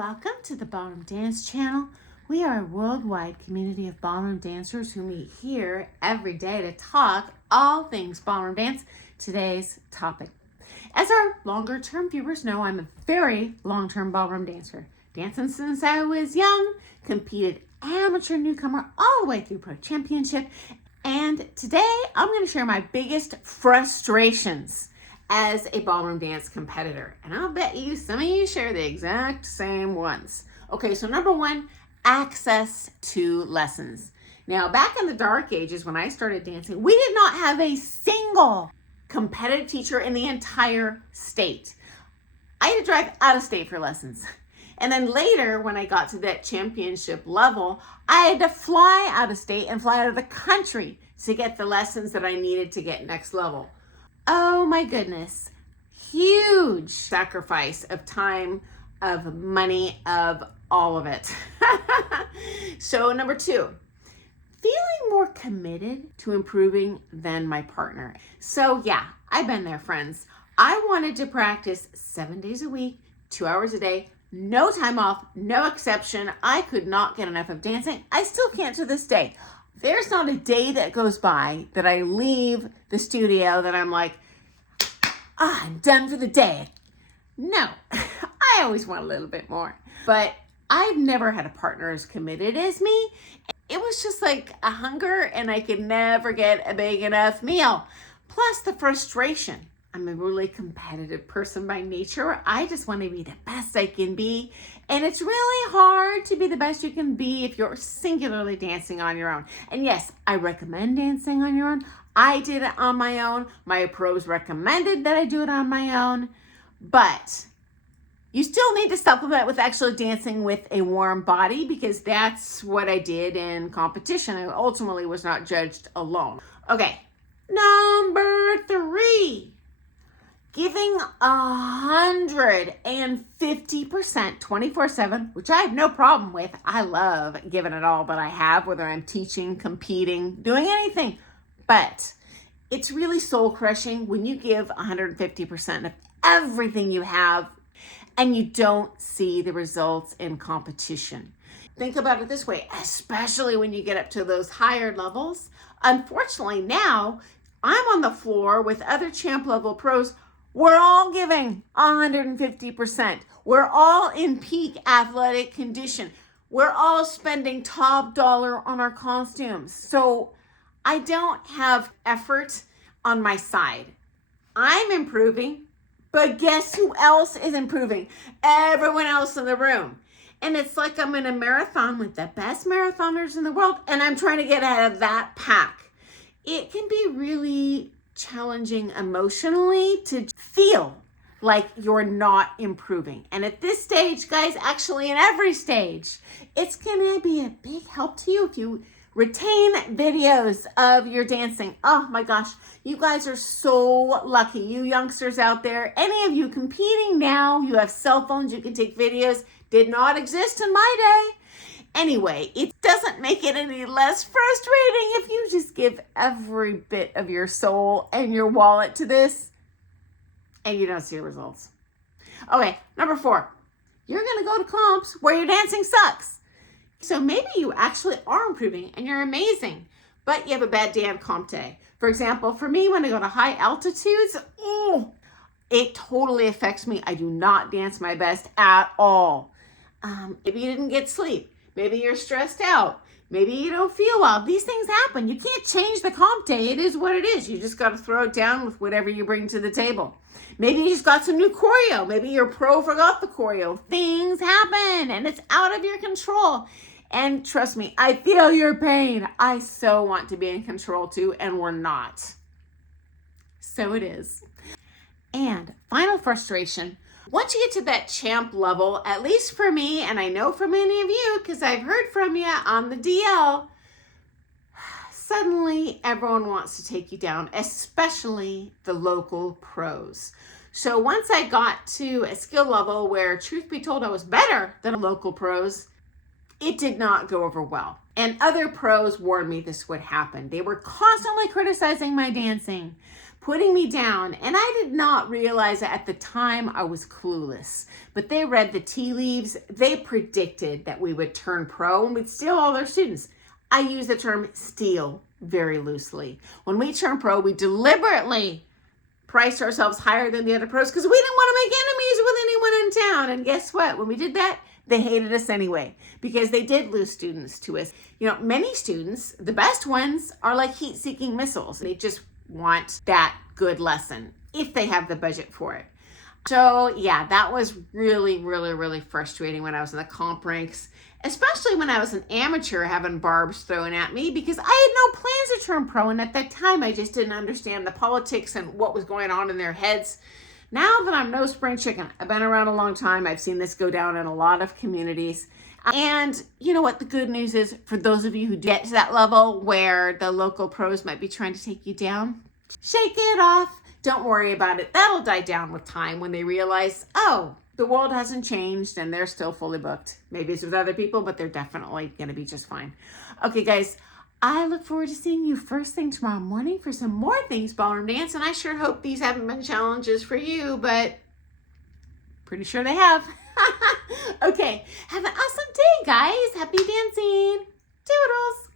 Welcome to the Ballroom Dance Channel. We are a worldwide community of ballroom dancers who meet here every day to talk all things ballroom dance. Today's topic. As our longer-term viewers know, I'm a very long-term ballroom dancer. Dancing since I was young, competed amateur newcomer all the way through pro championship. And today I'm going to share my biggest frustrations as a ballroom dance competitor. And I'll bet you some of you share the exact same ones. Okay, so number one, access to lessons. Now, back in the dark ages when I started dancing, we did not have a single competitive teacher in the entire state. I had to drive out of state for lessons. And then later, when I got to that championship level, I had to fly out of state and fly out of the country to get the lessons that I needed to get next level. Oh my goodness, huge sacrifice of time, of money, of all of it. So number two, feeling more committed to improving than my partner. So yeah, I've been there, friends. I wanted to practice 7 days a week, 2 hours a day, no time off, no exception. I could not get enough of dancing. I still can't to this day. There's not a day that goes by that I leave the studio that I'm like, I'm done for the day. No, I always want a little bit more. But I've never had a partner as committed as me. It was just like a hunger and I could never get a big enough meal. Plus the frustration. I'm a really competitive person by nature. I just want to be the best I can be. And it's really hard to be the best you can be if you're singularly dancing on your own. And yes, I recommend dancing on your own. I did it on my own. My pros recommended that I do it on my own. But you still need to supplement with actually dancing with a warm body because that's what I did in competition. I ultimately was not judged alone. Okay, number three. Giving 150% 24/7, which I have no problem with. I love giving it all that I have, whether I'm teaching, competing, doing anything. But it's really soul crushing when you give 150% of everything you have and you don't see the results in competition. Think about it this way, especially when you get up to those higher levels. Unfortunately, now I'm on the floor with other champ level pros. We're all giving 150%. We're all in peak athletic condition. We're all spending top dollar on our costumes. So I don't have effort on my side. I'm improving, but guess who else is improving? Everyone else in the room. And it's like I'm in a marathon with the best marathoners in the world, and I'm trying to get out of that pack. It can be really challenging emotionally to feel like you're not improving. And at this stage, guys, actually in every stage, it's gonna be a big help to you if you retain videos of your dancing. Oh my gosh, you guys are so lucky. You youngsters out there, any of you competing now, you have cell phones, you can take videos. Did not exist in my day. Anyway, it doesn't make it any less frustrating if you just give every bit of your soul and your wallet to this and you don't see results. Okay, number four, you're gonna go to comps where your dancing sucks. So maybe you actually are improving and you're amazing, but you have a bad day on comp day. For example, for me, when I go to high altitudes, it totally affects me. I do not dance my best at all. Maybe you didn't get sleep. Maybe you're stressed out. Maybe you don't feel well. These things happen. You can't change the comp day. It is what it is. You just got to throw it down with whatever you bring to the table. Maybe you just got some new choreo. Maybe your pro forgot the choreo. Things happen and it's out of your control. And trust me, I feel your pain. I so want to be in control too, and we're not. So it is. And final frustration. Once you get to that champ level, at least for me, and I know for many of you, because I've heard from you on the DL, suddenly everyone wants to take you down, especially the local pros. So once I got to a skill level where, truth be told, I was better than local pros, it did not go over well. And other pros warned me this would happen. They were constantly criticizing my dancing. putting me down. And I did not realize that at the time I was clueless. But they read the tea leaves. They predicted that we would turn pro and we'd steal all their students. I use the term steal very loosely. When we turn pro, we deliberately priced ourselves higher than the other pros because we didn't want to make enemies with anyone in town. And guess what? When we did that, they hated us anyway because they did lose students to us. You know, many students, the best ones, are like heat-seeking missiles. They just want that good lesson if they have the budget for it. So yeah, that was really, really, really frustrating when I was in the comp ranks, especially when I was an amateur having barbs thrown at me because I had no plans to turn pro. And at that time, I just didn't understand the politics and what was going on in their heads. Now that I'm no spring chicken, I've been around a long time. I've seen this go down in a lot of communities. And you know what the good news is for those of you who get to that level where the local pros might be trying to take you down? Shake it off. Don't worry about it. That'll die down with time when they realize, oh, the world hasn't changed and they're still fully booked. Maybe it's with other people, but they're definitely going to be just fine. Okay, guys, I look forward to seeing you first thing tomorrow morning for some more things ballroom dance. And I sure hope these haven't been challenges for you, but pretty sure they have. Okay, have an awesome day, guys. Happy dancing. Toodles.